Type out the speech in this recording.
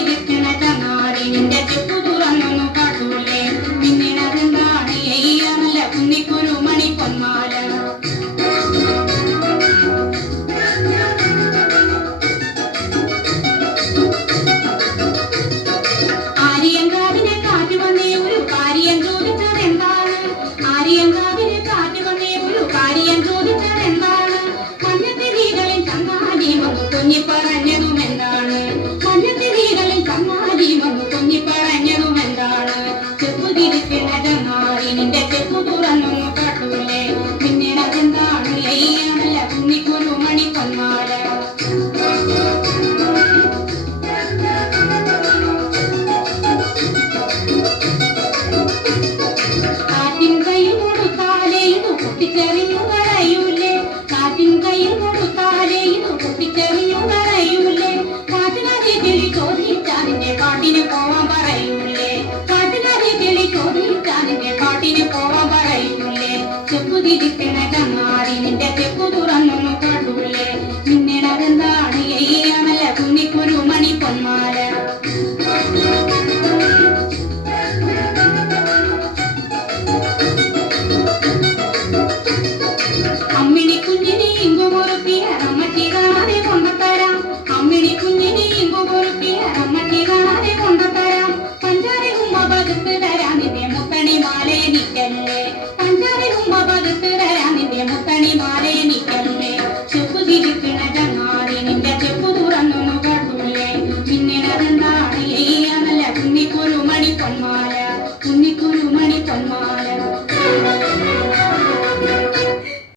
കിടക്കണത നാടി നിന്റെ തെപ്പു തുറന്നൊന്നു കാട്ടൂലേ നിന്നിണത് പൊന്മാല ആര്യങ്കാവിനെ കാറ്റ് ഒരു കാര്യം ചോദിച്ചത് ആര്യങ്കാവിനെ കാറ്റ് ഒരു കാര്യം ചോദിച്ചത് എന്താണ് മഞ്ഞത്തെ നീകളിൽ തന്നാലി വിരിക്കണ കണ്ണാടി നിന്റെ തെക്കു തുറന്നു 金から生まれたま